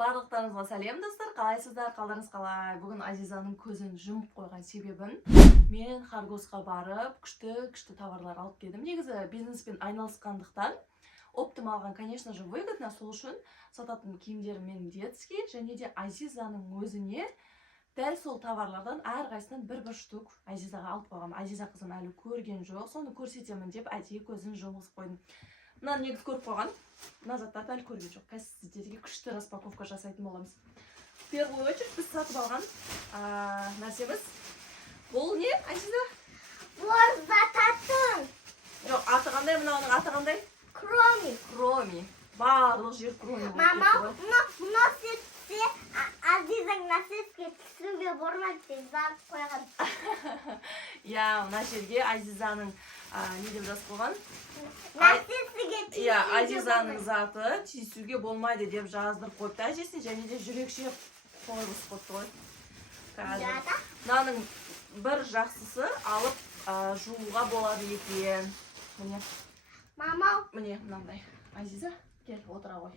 Барлықтарыңызға сәлем достар, қалайсыздар, қалдарыңыз қалай? Бүгін Азизаның көзін жұмып қойған себебін мен Харгосқа барып күшті товарлар алып келдім. Негізі бизнеспен айналысқандықтан оптым алған, конечно же, выгодно. Сол үшін сататын киімдерім менің детский, және де Азизаның өзіне дәл сол товарлардан әрқайсынан бір штук Азизаға алып қойғам. Азиза қызым әлі көрген жоқ, соны көрсетемін деп әдейі көзін жұмғызып қойдым. Мынаны негізі көріп қойған, мына заттарды әлі көрген жоқ. Қазір сіздерге күшті распаковка жасайтын боламыз. В первую очередь біз сатып алған нәрсеміз. Бұл не, Азиза? Бұл зататын. Жоқ, аты қандай, мынауның аты қандай? Кроми. Кроми. Барлық жер кроми болып Мама, кетті ғой. мұны сетсе, Азизаң насеске түсінбе болмайды деп жазып қойған. Иә, мына жерге Азизаның не деп жазып қойған? Насесіге Иә, Азизаның заты тиісуге болмайды деп жаздырып қойыпты әжесіне, және де жүрекше қойылып қойыпты ғой. Қазір мынаның бір жақсысы алып жууға болады екен. Міне. Мама, Міне, мынандай. Азиза, кел, отыра ғой.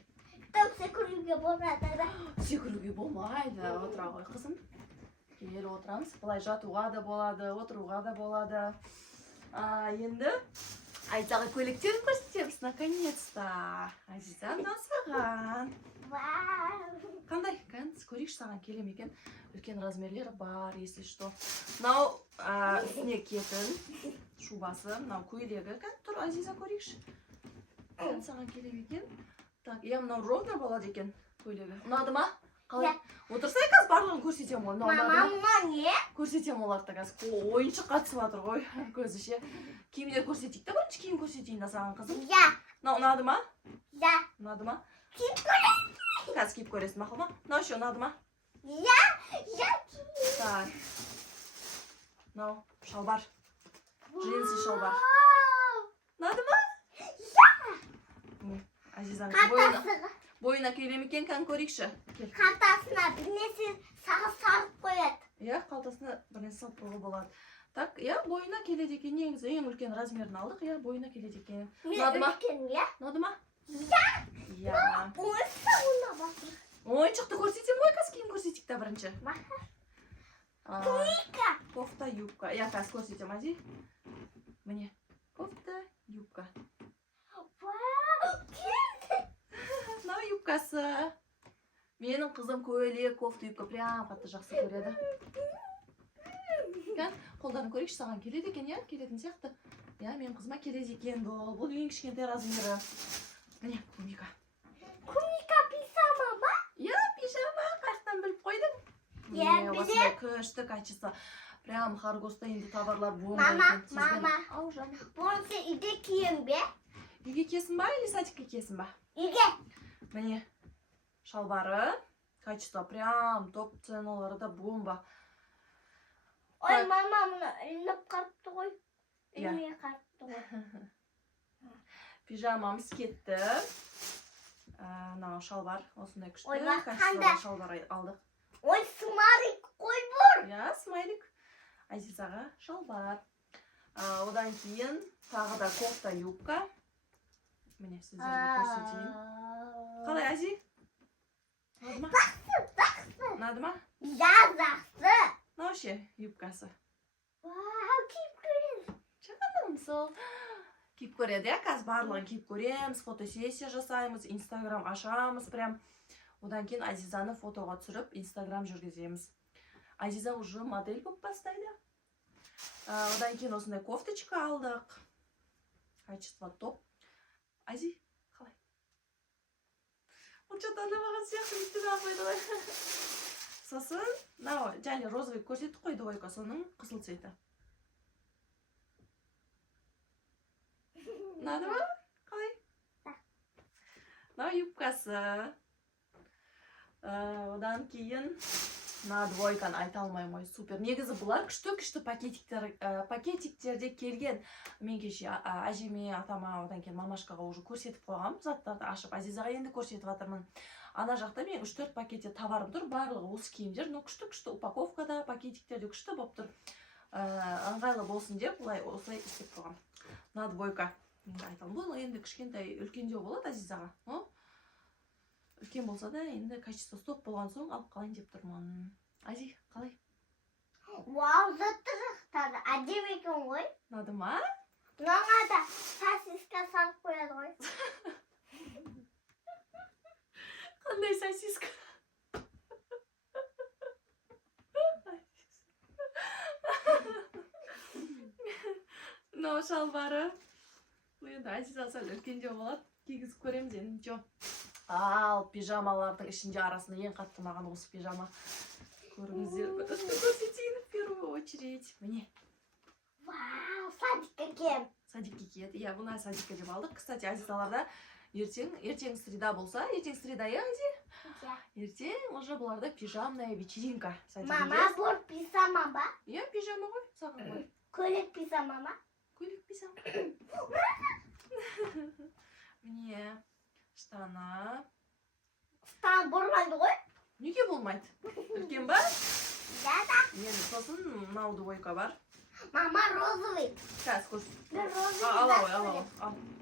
секіруге болмайды да. Секіруге болмайды, отыра ғой, қызым. Кел, отырамыз. Былай жатуға да болады, отыруға да болады. Енді Азизаға көйлектерін көрсетеміз, наконец-то. Азиза, мынау саған. Қандай? Қанс, көрейікші саған келем екен. Үлкен размерлері бар, если что. Мынау үстіне кетін, шубасы, мынау көйлегі. Тұр, Азиза, көрейікші. Саған келем екен. Так, мынау ровно болады екен көйлегі. Ұнады ма? Қалай? Отырсай, қазір барлығын көрсетем ғой. Мама, мұна не? Көрсетем оларды қазір. Ойыншық қатысып жатыр ғой, көзіше. Киімдер көрсетейік та, бірінші киім көрсетейін да саған, қызым. Я. Ұнады ма? Я. Ұнады ма? Киіп көресің. Қазір киіп көресің, мақұл ма? Мынау еще ұнады ма? Я. Так. Мынау шалбар. Джинсы шалбар. Ұнады ма? Азизаның бойына келем екен, кән көрейікші. Қалтасына бірнесе сағып қояды. Иә, қалтасына бірнесе салып қойға болады. Так, иә, бойына келеді екен. Негізі ең үлкен размерін алдық, иә, бойына келеді екен. Ұнады ма? Ұнады ма? Иә. Ойыншықты көрсетем ғой, қазір киім көрсетейік та бірінші. Юбка. Кофта, юбка. Иә, қазір көрсетем, Ази. Міне, кофта, юбка. Мынау юбкасы. Менің қызым көйлек, кофта, юбка прям қатты жақсы көреді. Қолдарын көрейікші, саған келеді екен, иә? Келетін сияқты. Иә, менің қызыма келеді екен бұл. Бұл ең кішкентай размері. Міне, кумика. Кумика пижама ба? Иә, пижама. Қаяқтан біліп қойдың? Иә, осындай күшті качество. Прям Харгоста енді товарлар болмайды. Мама. Ау, жаным. Бұны сен үйде кием бе? Үйге киесің ба, или садикке киесің ба? Үйге. Міне, шалбары, качество прям топ, ценалары да бомба. Ой, мама, мұны ілініп қартты ғой. Іліне қартты ғой. Пижамамыз кетті. Мынау шалбар, осындай күшті. Ой, качествода шалбар алдық. Ой, смайлик қой бұр. Иә, смайлик. Азизаға шалбар. Одан кейін тағы да кофта, юбка. Міне, сіздерге көрсетейін. Қалай, Ази? Ұнады ма? Жақсы. Ұнады ма? Жақсы. Мынау ше, юбкасы. Киіп көреді. Жаным сол. Киіп көреді, иә? Қазір барлығын киіп көреміз, фотосессия жасаймыз, инстаграм ашамыз прям. Одан кейін Азизаны фотоға түсіріп, инстаграм жүргіземіз. Азиза уже модель болып бастайды. Одан кейін осындай кофточка алдық. Качество топ. Ази, қалай? Ол что-то анамаған сияқты бүйтіп алып ғой. Сосын, және розовый көрсетіп қой двойка, соның қызыл цветі. Ұнады ма? Қалай? Мынау юбкасы. Одан кейін двойканы айта алмаймын ғой, супер. Негізі бұлар күшті пакетиктерде келген. Мен кеше әжеме, атама, одан кейін мамашкаға уже көрсетіп қойғам. Заттарды ашып, Азизаға енді көрсетіп жатырмын. Ана жақта мен 3-4 пакетте товарым тұр, барлығы осы киімдер. Күшті упаковкада, пакетиктерде күшті болып тұр. Ыңғайлы болсын деп, осылай істеп қойғам. Двойка. Айталым, бұл енді кішкентай үлкендеу болады Азизаға. үлкен болса да енді качествосы топ болған соң алып қалайын деп тұрмын. Ази, қалай? Вау, заттар жақтары әдемі екен ғой. Ұнады ма? Мынаңа да сосиска салып қояды ғой. Қандай сосиска? Мынау шалбары. Енді Азиза сәл үлкендеу болады. Кигізіп көреміз енді. Ничего. Ал пижамалардың ішінде арасында ең қатты маған осы пижама. Көріңіздер. Үсті көрсетейін в первую очередь. Міне. Вау, садикқа кием. Садикке киеді. Иә, бұны садикке деп алдық. Кстати, Азизаларда ертең среда болса, ертең среда, иә, Ази? Ертең уже бұларда пижамная вечеринка. Мама, бұл пижама ба? Иә, пижама ғой, саған ғой. Көйлек пижама ма? Көйлек пижама. Міне, штаны. Стан болмайды ғой? Неге болмайды? Үлкен ба? Да, да. Мен сосын мынау двойка бар. Мама, розовый. Қазір көрсін. Мен розовый Ала ғой.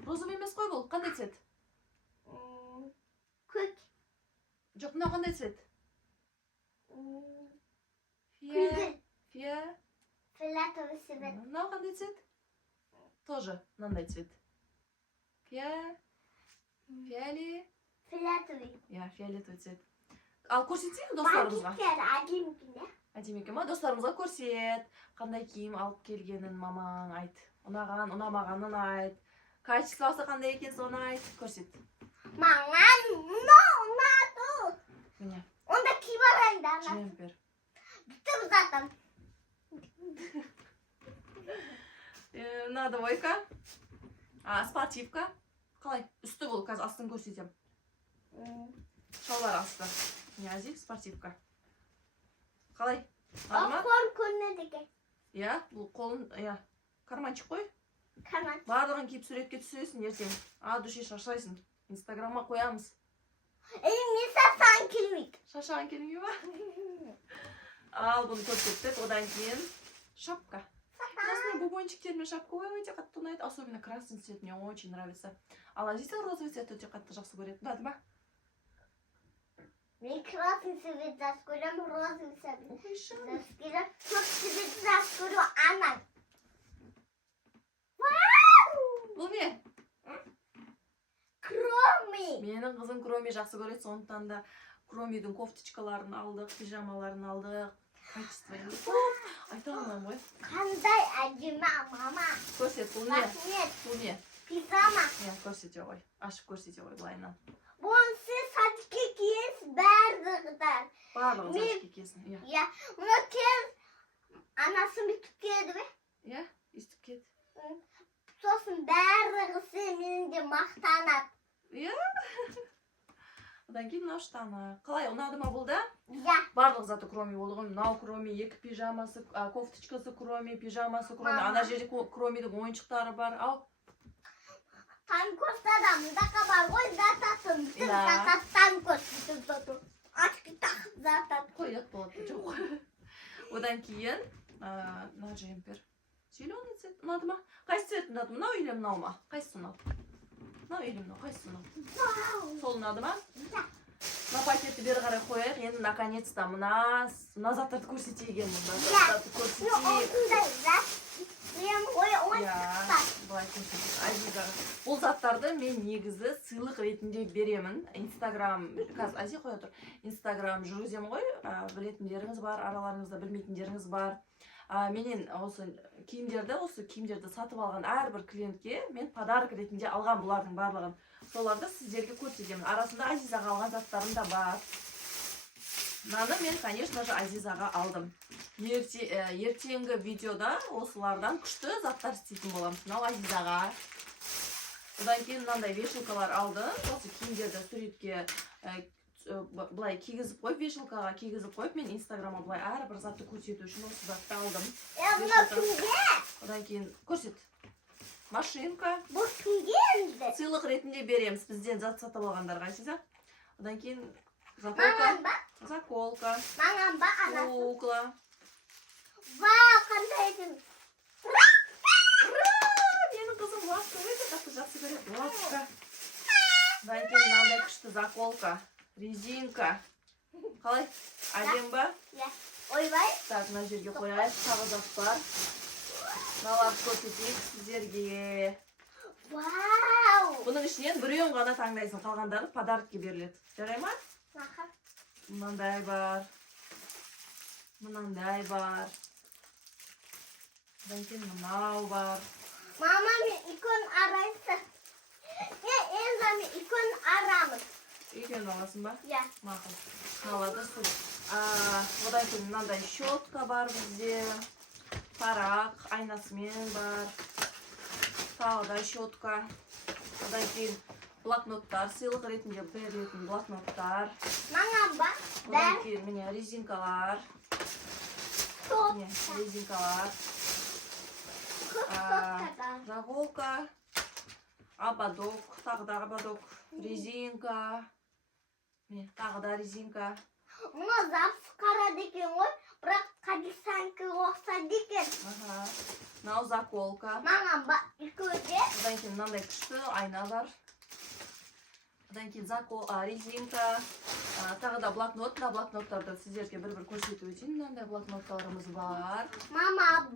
Розовый емес қой бұл. Қандай цвет? Көк. Жоқ, мынау қандай цвет? Күлгін. Фия. Фиолетовый цвет. Мынау қандай цвет? Тоже мынандай цвет. Фия. Фиали. Фиолетовый. Иә, фиолетовый цвет. Ал көрсетейін достарымызға. Бандиттер әдемі екен, иә? Әдемі екен ма? Достарымызға көрсет. Қандай киім алып келгенін мамаң айт. Ұнаған, ұнамағанын айт. Качествосы қандай екен соны айт. Көрсет. Маған ұнады. Міне. Онда ки барайын да, ана. Джемпер. Бүтіп затым. Мына двойка. Спортивка. Қалай? Үсті бұл, қазір астын көрсетем. Шалбар асты. Не, Ази, спортивка. Қалай? Қол көрінеді екен. Иә, бұл қолын, иә. Карманчик қой. Карман. Барлығын киіп суретке түсесің ертең. Души шашайсың. Инстаграмға қоямыз. Мен сасан келмейді. Шашаған келмей ба? Ал бұны көрсеттік. Одан кейін шапка. Красный бубончиктермен шапка өте қатты ұнайды. Особенно красный цвет мне очень нравится. Ал Азиза розовый цвет өте қатты жақсы көреді. Ұнады ма? Мен красный цвет жақсы көремін, розовый цвет Жақсы жақсы көремін. Көк цвет жақсы көремін, анан. Бұл не? Кроми. Менің қызым кроми жақсы көреді, сондықтан да кромидің кофточкаларын алдық, пижамаларын алдық. Качество. Айта алмаймын ғой. Қандай әдемі, мама. Көрсет, бұл не? Рахмет. Бұл не? Пижама. Иә, көрсете ғой. Ашып көрсете ғой былайынан. Бұны сіз садикке киесіз барлығыдан. Барлығын садикке киесің. Иә. Иә, мұны кез анасы бүйтіп келді бе? Иә, естіп кет. Сосын барлығысы менде мақтанады. Иә. Одан кейін мынау штаны. Қалай, ұнады ма бұл да? Иә. Барлық заты кроме болды ғой. Мынау кроме, екі пижамасы, кофточкасы кроме, пижамасы кроме. Ана жерде кромедің ойыншықтары бар. Ау. Танкоста да мұндақа бар ғой, зататын. Бүтін затат танкос. Бүтін затат. Ашқы тақып затат. Қояд болады, жоқ. Одан кейін мына джемпер. Зеленый цвет. Ұнады ма? Қайсы цвет ұнады? Мынау или мынау ма? Қайсысы ұнады? Мынау или мынау? Қайсысы ұнады? Сол ұнады ма? Мына пакетті бері қарай қояйық. Енді наконец-то мына заттарды көрсетейік. Мына заттарды көрсетейік. Осындай зат. Мен ой ойыншықтар. Былай көрсетейік. Азизаға. Бұл заттарды мен негізі сыйлық ретінде беремін. Инстаграм, қазір Ази қоя тұр. Инстаграм жүргізем ғой. Білетіндеріңіз бар, араларыңызда білмейтіндеріңіз бар. Менен осы киімдерді сатып алған әрбір клиентке мен подарок ретінде алған бұлардың барлығын. Соларды сіздерге көрсетемін. Арасында Азизаға алған заттарым да бар. Мынаны мен, конечно же, Азизаға алдым. Ертеңгі видеода осылардан күшті заттар істейтін боламыз. Мынау Азизаға. Одан кейін мынандай вешалкалар алдым. Осы киімдерді суретке былай кигізіп қойып, вешалкаға кигізіп қойып, мен инстаграмға былай әрбір затты көрсету үшін осы затты алдым. Мына кімге? Одан кейін көрсет. Машинка. Бұл кімге енді? Сыйлық ретінде береміз бізден зат сатып алғандарға, Азиза. Одан кейін Маған ба? заколка. Маған ба, анасы? Кукла. Вау, қандай едің? Менің қызым лапка өте жақсы көреді. Лапка. Одан кейін мынандай күшті заколка. резинка. Қалай? Әдем ба? Иә. Ойбай. Так, мына жерге қояйық. Тағы зат бар. Мыналарды көрсетейік сіздерге. Вау. Бұның ішінен біреуін ғана таңдайсың, қалғандары подарокке беріледі. Жарай ма? Наха. Мынандай бар. Мынандай бар. Одан кейін мынау бар. Мама, мен икон арайсың. Енді мен икон арамын. Екеуін аласың ба? Иә. Мақұл. Қалады сіз. Одан кейін мынандай щетка бар бізде. Парақ, айнасымен бар. Тағы да щетка. Одан кейін блокноттар, сыйлық ретінде берілетін блокноттар. Маған ба? Одан кейін міне резинкалар. Міне резинкалар. Заголка. Ободок. Тағы да ободок. Резинка. Міне тағы да резинка. Мұны запс қарады екен ғой, бірақ қадисанкі оқсады екен. Мынау заколка. Маған ба, екеуде. Одан кейін мынандай күшті айна бар. Одан кейін резинка. Тағы да блокнот. Мына блокноттарды сіздерге бір-бір көрсетіп өтейін. Мынандай блокноттарымыз бар. Мама,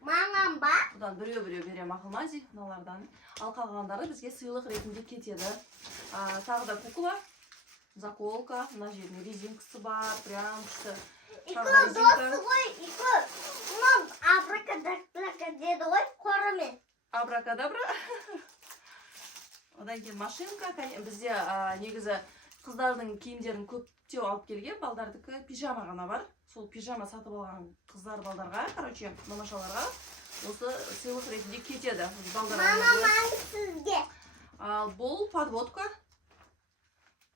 маған ба? Бұдан біреу-біреу берем ақылмази мыналардан. Ал қалғандары бізге сыйлық ретінде кетеді. Тағы да кукла. Заколка. Мына жеріне резинкасы бар. Прям күшті. Ико досы ғой, ико. Мұны абракадабра деді ғой, қорымен. Абракадабра. Одан кейін машинка. Бізде негізі қыздардың киімдерін көптеу алып келген. Балдардікі пижама ғана бар. Сол пижама сатып алған қыздар балдарға, короче, мамашаларға осы сыйлық ретінде кетеді. Мама, сізге. Ал бұл подводка.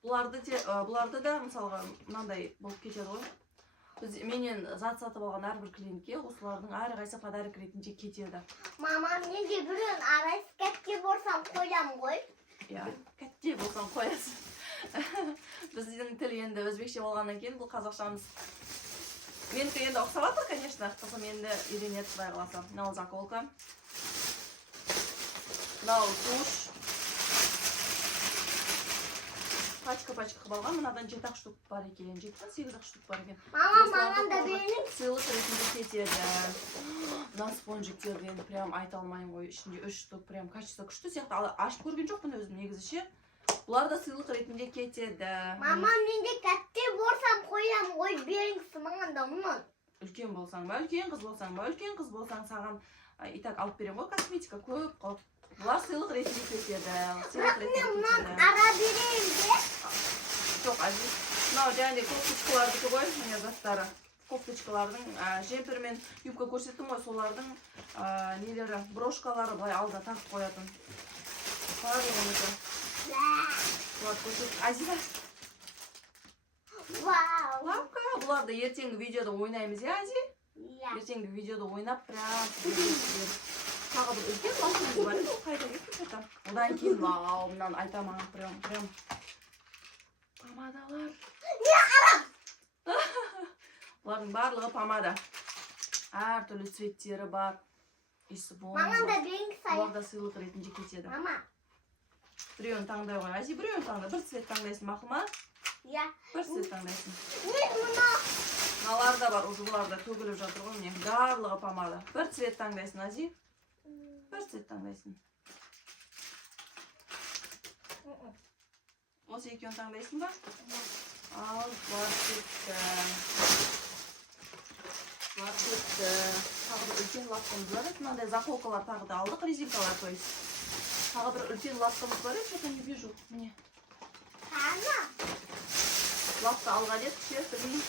Бұларды да мысалға мынандай болып кетеді ғой. Менен зат сатып алған әрбір клиентке осылардың әрқайсы подарок ретінде кетеді. Мама, мен де біреуін арайсы кәтке болсам қоям ғой. Иә, кәтке болсам қоясың. Біздің тіл енді өзбекше болғаннан кейін бұл қазақшамыз. Менікі енді ұқсаватыр, конечно, қызым енді үйренеді құдай қаласа. Мынау заколка. Мынау туш. Пачка-пачка қып алған. Мынадан 7 штук бар екен. 7-8 штук бар екен. Мама, маған да берің. Сыйлық ретінде кетеді. Мына спонжиктерді енді прям айта алмайым ғой. Ішінде 3 штук прям качество күшті сияқты. Ашып көрген жоқпын өзім негізіше. Бұлар да сыйлық ретінде кетеді. Мама, мен де кәтте болсам қоям ғой, беріңіз маған да мұны. Үлкен болсаң ба, үлкен қыз болсаң ба, үлкен қыз болсаң саған итак алып берем ғой, косметика көп қой. Бұлар сыйлық ретінде кетеді. Бірақ мен мұнан ара берейін де. Жоқ, Азиз. Мынау жаңағыдай кофточкалардікі ғой, міне заттары. Кофточкалардың жемпір мен юбка көрсеттім ғой, солардың нелері, брошкалары былай алда тағып қоятын. Барлығымызды. Бұлар көрсет. Азиза. Вау. Лапка. Бұларды ертеңгі видеода ойнаймыз, я, Ази? Иә. Ертеңгі видеода ойнап, прям тағы бір үлкен лапымыз бар еді, қайда кетті. Одан кейін, вау, мынаны айтамын, прям помадалар. Не арам? Бұлардың барлығы помада. Әр түрлі цветтері бар. Иісі болмайды. Маған да беріңіз ай. Бұлар да сыйлық ретінде кетеді. Мама. Біреуін таңдай ғой, Ази, біреуін таңдай. Бір цвет таңдайсың, мақұл ма? Иә. Бір цвет таңдайсың. Мен мұны. Мыналар да бар, уже бұларда төгіліп жатыр ғой, міне. Барлығы помада. Бір цвет таңдайсың, Ази. Бір цвет таңдайсың. Осы екеуін таңдайсың ба? Ал, бұлар кетті. Бұлар кетті. Тағы бір үлкен лапқымыз бар еді. Мынандай заколкалар тағы да алдық, резинкалар, то есть. Тағы бір үлкен лапқымыз бар еді, что-то не вижу. Міне. Ана. Лапты алған еді, кішер, білмеймін.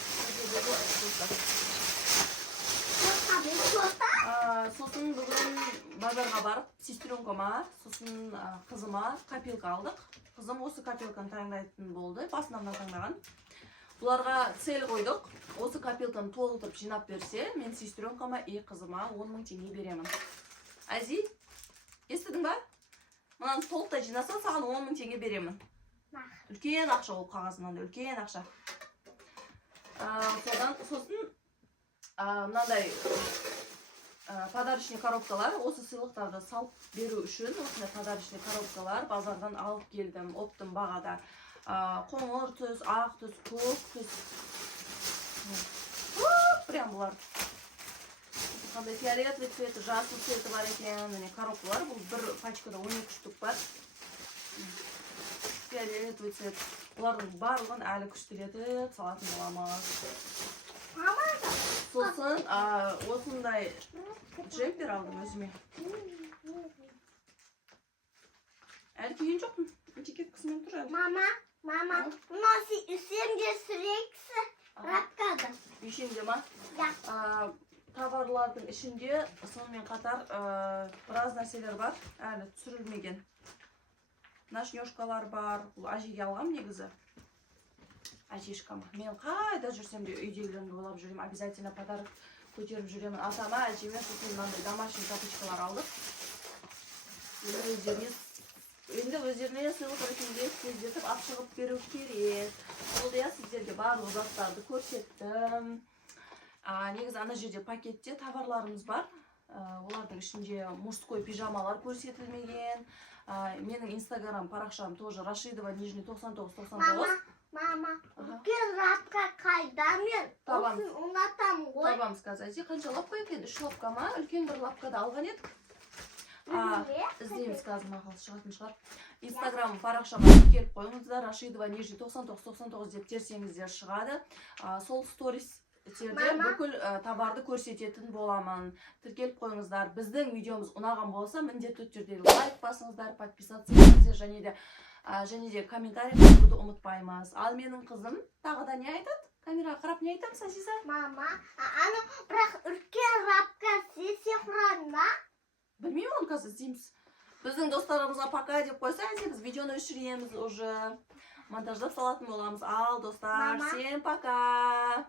Сосын бүгін базарға барып, сестренкама, сосын қызыма копилка алдық. Қызым осы копилканы таңдайтын болды, басынан таңдаған. Бұларға цель қойдық. Осы копилканы толтырып жинап берсе, мен сестренкама и қызыма 10 000 теңге беремін. Ази, естідің ба? Мынаны толықтай жинаса, саған 10 000 теңге беремін. Үлкен ақша ол қағазынан да, үлкен ақша. Сосын мынандай подарочный коробкалар, осы сыйлықтарды салып беру үшін осындай подарочный коробкалар базардан алып келдім, оптым бағада. Қоңыр түс, ақ түс, көк түс. Прям бұлар. Қандай фиолетовый цветі, жасыл цветі бар екен. Міне коробкалар. Бұл бір пачкада 12 штук бар. Фиолетовый цвет. Бұлардың барлығын әлі күштелетіп салатын боламыз. Сосын осындай джемпер алдым өзіме. Әлі киген жоқпын. Этикеткасымен тұр әлі. Мама, носи үсемде сүрексі рапкада. Үйшеңде ма? Да. Товарлардың ішінде сонымен қатар біраз нәрселер бар, әлі түсірілмеген. Нашнёшкалар бар, бұл әжеге алғам негізі. Әжешкама. Мен қайда жүрсем де үйдегілерімді ойлап жүремін, обязательно подарок көтеріп жүремін. Атама, әжеме сосын мынандай домашний тапочкалар алдық. Енді өздеріне сыйлық ретінде тездетіп апшығып беру керек. Болды я сіздерге барлық заттарды көрсеттім. Негізі ана жерде пакетте товарларымыз бар. Олардың ішінде мужской пижамалар көрсетілмеген. Менің инстаграм парақшам тоже Рашидова нижний 9999. Мама, үлкен рапка қайда мен? Табам. Осын ұнатам ғой. Табам сказать. Қанша лапка екен? 3 лапка ма? Үлкен бір лапкада алған едік. Іздейміз қазір мақал шығатын шығар. Инстаграм парақшаға келіп қойыңыздар. Рашидова нижний 9999 деп терсеңіздер шығады. Сол сторис бүкіл товарды көрсететін боламын. Тіркеліп қойыңыздар. Біздің видеомыз ұнаған болса, міндетті түрде лайк басыңыздар, подписаться етіңіздер және де комментарий жазуды ұмытпаймыз. Ал менің қызым тағы да не айтады? Камераға қарап не айтамыз, Азиза? Мама, аны бірақ үлкен рапка сесе құран ба? Білмеймін, оны қазір іздейміз. Біздің достарымызға пока деп қойса, біз видеоны өшіреміз уже. Монтаждап салатын боламыз. Ал, достар, всем пока!